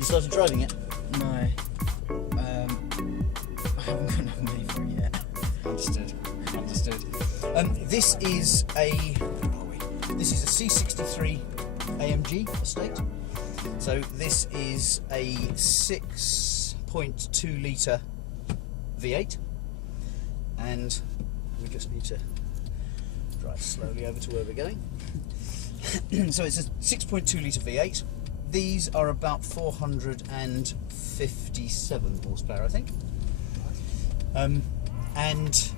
Started driving it? No. I haven't got enough money for it yet. Understood. This is a C63 AMG estate. So this is a 6.2 litre V8, and we just need to drive slowly over to where we're going. So it's a 6.2 litre V8. These are about 457 horsepower, I think. And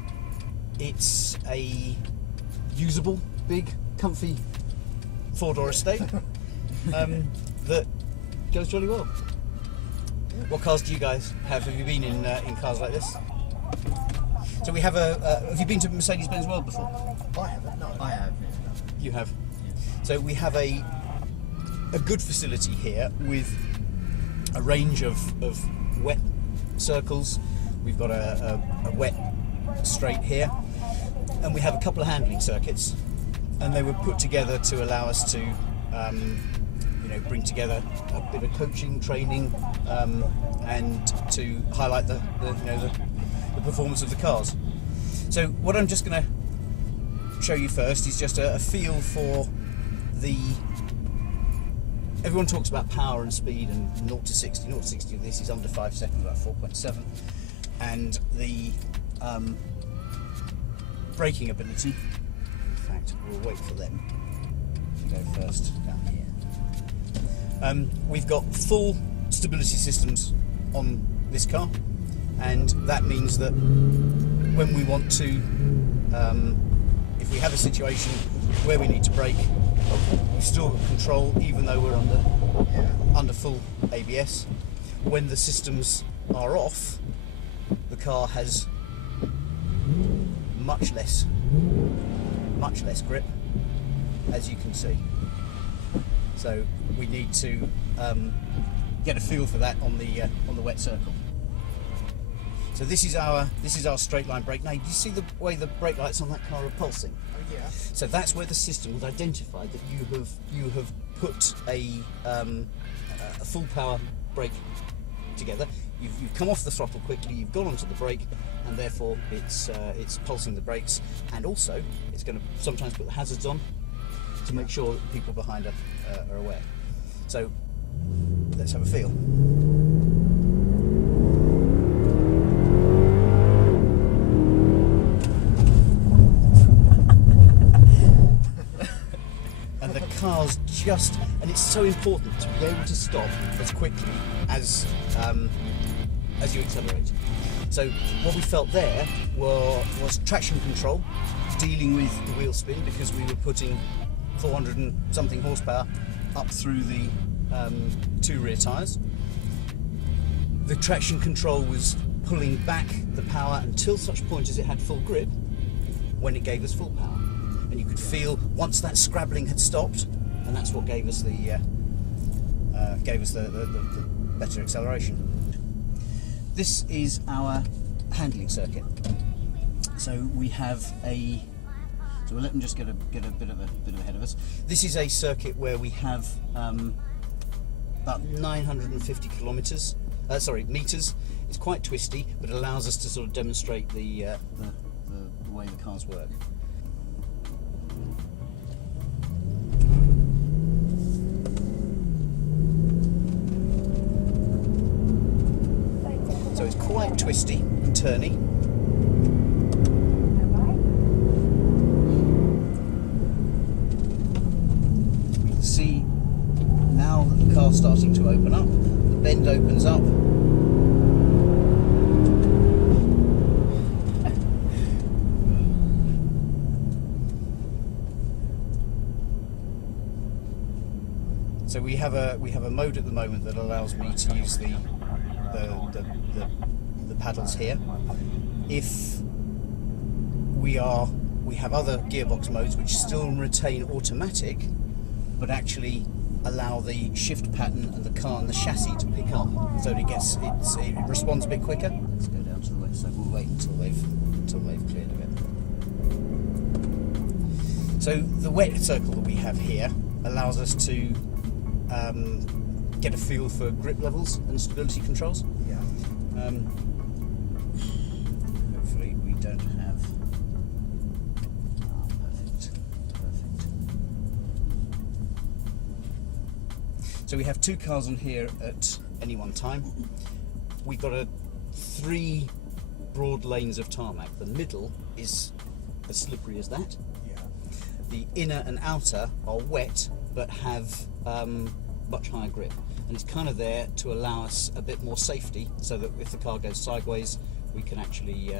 it's a usable, big, comfy four-door estate that goes jolly well. What cars do you guys have? Have you been in cars like this? So we have have you been to Mercedes-Benz World before? I haven't, no. I have. You have. So we have a good facility here with a range of wet circles. We've got a wet straight here, and we have a couple of handling circuits, and they were put together to allow us to bring together a bit of coaching, training, and to highlight the performance of the cars. So what I'm just going to show you first is just a feel for the. Everyone talks about power and speed and 0 to 60. 0 to 60 of this is under 5 seconds, about 4.7, and the braking ability. In fact, we'll wait for them to go first down here. We've got full stability systems on this car, and that means that when we want to, if we have a situation where we need to brake, we've still got control even though we're under full ABS. When the systems are off, the car has much less grip, as you can see. So we need to get a feel for that on the wet circle. So this is our straight line brake. Now, do you see the way the brake lights on that car are pulsing? Oh, yeah. So that's where the system has identified that you have put a full power brake together. You've come off the throttle quickly. You've gone onto the brake, and therefore it's pulsing the brakes, and also it's going to sometimes put the hazards on to make sure that people behind are aware. So let's have a feel. And the car's and it's so important to be able to stop as quickly as you accelerate. So what we felt there was traction control, dealing with the wheel spin, because we were putting 400 and something horsepower up through the 2 rear tyres. The traction control was pulling back the power until such point as it had full grip, when it gave us full power. And you could feel once that scrabbling had stopped, and that's what gave us the better acceleration. This is our handling circuit. So we have so we'll let them just get a bit ahead of us. This is a circuit where we have about 950 meters. It's quite twisty, but it allows us to sort of demonstrate the way the cars work. So it's quite twisty and turny. We can see now that the car's starting to open up. The bend opens up. So we have a mode at the moment that allows me to use the paddles here. If we have other gearbox modes which still retain automatic, but actually allow the shift pattern and the car and the chassis to pick up, so that it responds a bit quicker. Let's go down to the wet, so we'll wait until they've cleared a bit. So the wet circle that we have here allows us to get a feel for grip levels and stability controls. Yeah. Hopefully we don't have. Perfect. So we have 2 cars on here at any one time. We've got 3 broad lanes of tarmac. The middle is as slippery as that. Yeah. The inner and outer are wet but have much higher grip, and it's kind of there to allow us a bit more safety, so that if the car goes sideways we can actually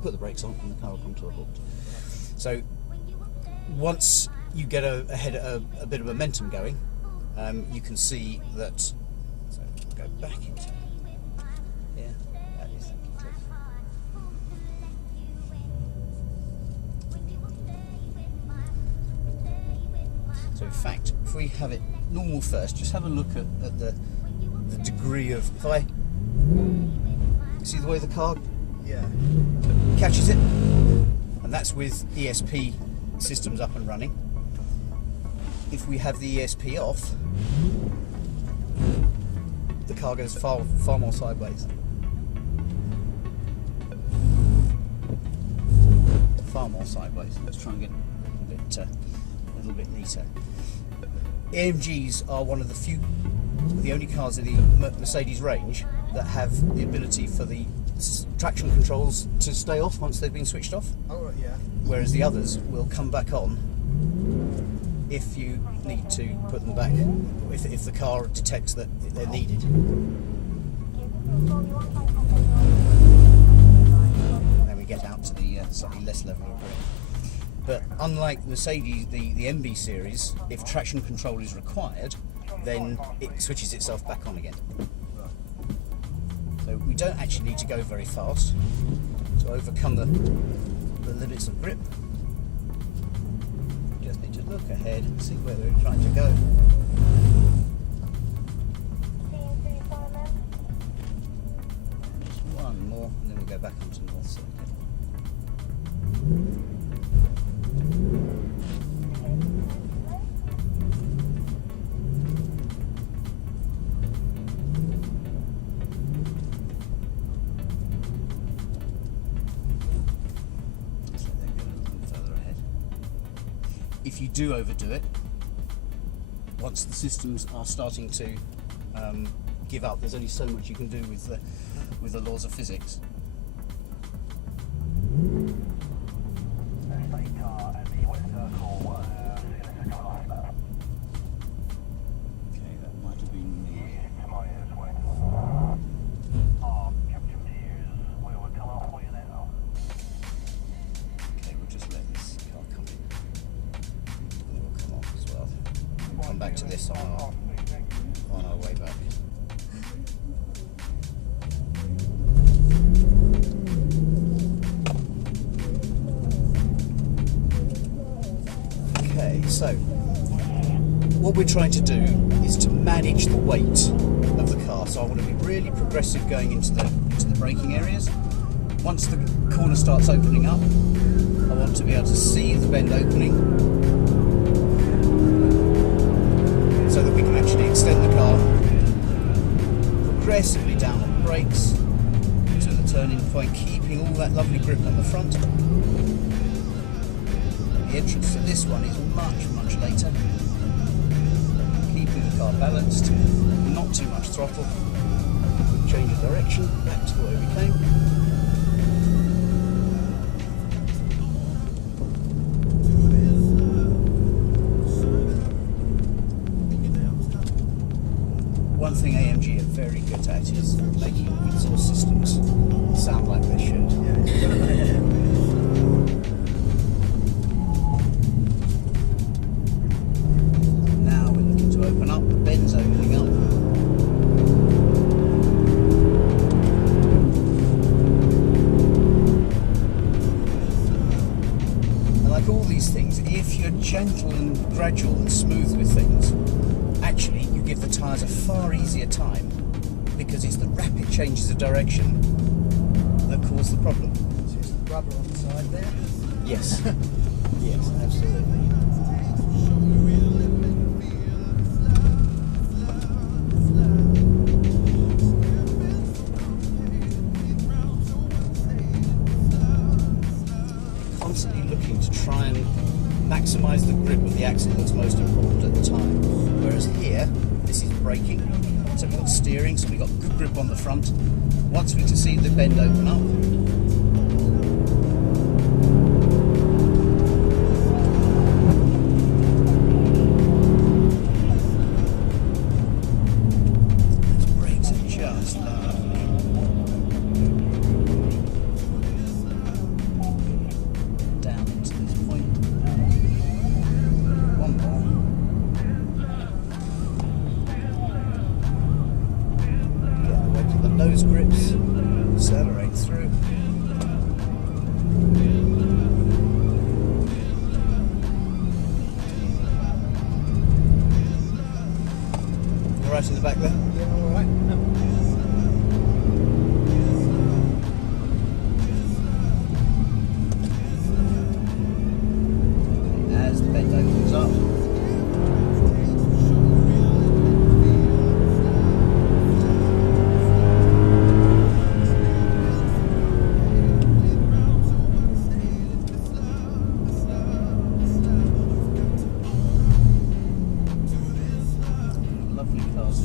put the brakes on and the car will come to a halt. So once you get a bit of momentum going, you can see that. So go back into here. That is cliff. So in fact, if we have it normal first, just have a look at the degree of. If I see the way the car Yeah. catches it, and that's with ESP systems up and running. If we have the ESP off, the car goes far more sideways. Far more sideways. Let's try and get a little bit neater. AMGs are one of the only cars in the Mercedes range that have the ability for the traction controls to stay off once they've been switched off, Oh, right, yeah. whereas the others will come back on if you need to put them back, if the car detects that they're needed. And then we get out to the slightly less level of grip. But unlike Mercedes, the MB series, if traction control is required, then it switches itself back on again. So we don't actually need to go very fast to overcome the limits of grip. We just need to look ahead and see where we're trying to go. Just one more, and then we'll go back onto North Circuit. If you do overdo it, once the systems are starting to give up, there's only so much you can do with the laws of physics. Okay, that might have been me. Okay, we'll just let this car come in. And it will come off as well. We'll come back to this on our way back. Okay, so what we're trying to do is to manage the weight of the car. So I want to be really progressive going into the braking areas. Once the corner starts opening up, I want to be able to see the bend opening, so that we can actually extend the car progressively down on the brakes to the turning point, keeping all that lovely grip on the front. The entrance to this one is much later. Keeping the car balanced, not too much throttle. Change of direction, back to where we came. One thing AMG are very good at is making exhaust systems sound like they should. Now we're looking to open up, the bend's opening up. And like all these things, if you're gentle and gradual and smooth with things, actually you give the tyres a far easier time, because it's the rapid changes of direction that cause the problem. Just rubber on the side there. Yes. Yes, absolutely. Constantly looking to try and maximise the grip of the axle that's most important at the time. Whereas here, this is braking, so we've got steering, so we've got good grip on the front. Once we can see the bend open up, those brakes are just lovely. Down into this point. One more. Get away to the nose grips. Accelerate through. All right in the back there. Yeah, all right. As the bend opens up. Lovely cars.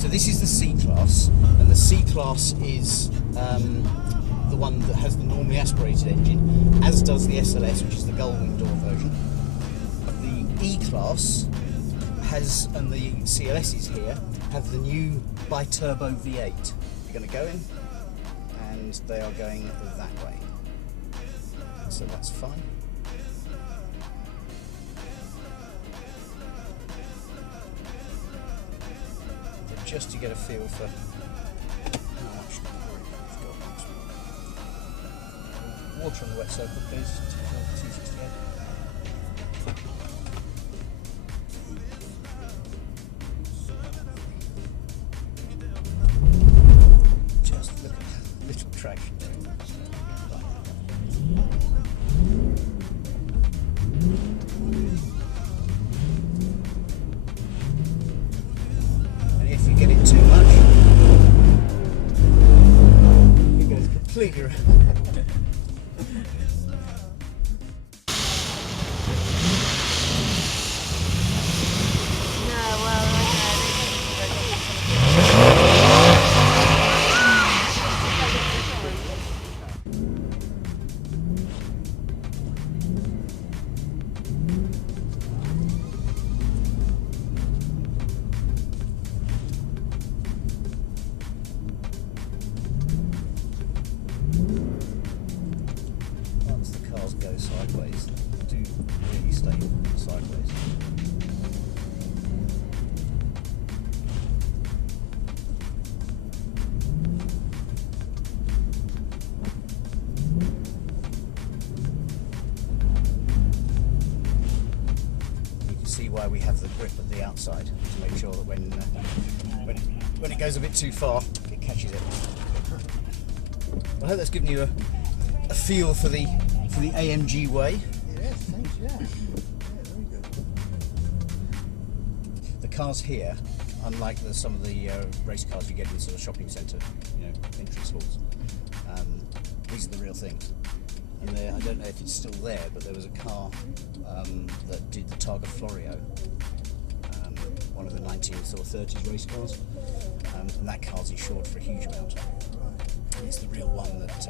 So this is the C-Class, and the C-Class is the one that has the normally aspirated engine, as does the SLS, which is the gull-wing door version. The E-Class has, and the CLSs here, have the new bi-turbo V8. They're going to go in, and they are going that way. So that's fine. But just to get a feel for how much grip we've got. Water on the wet circle, please. T68. Just look at that little traction there. And if you get it too much, it goes completely around. Once the cars go sideways, they do really stay sideways. You can see why we have the grip at the outside, to make sure that when it goes a bit too far, it catches it. I hope that's given you a feel for the AMG way. Yes, thanks, yeah. Yeah, very good. The cars here, unlike some of the race cars you get in sort of shopping centre, entrance halls, these are the real things. And I don't know if it's still there, but there was a car that did the Targa Florio, one of the 19th or 30s race cars, and that car's insured for a huge amount. And it's the real one that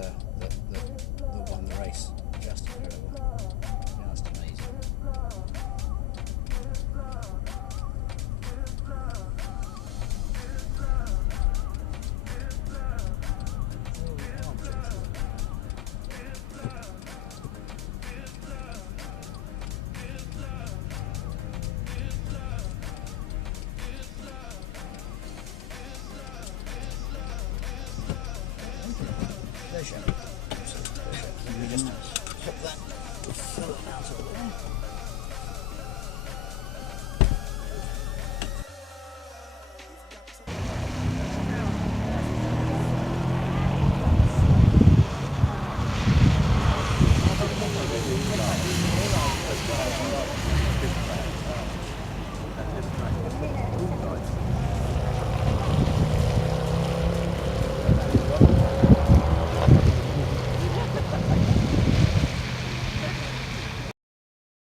won the race. Just incredible.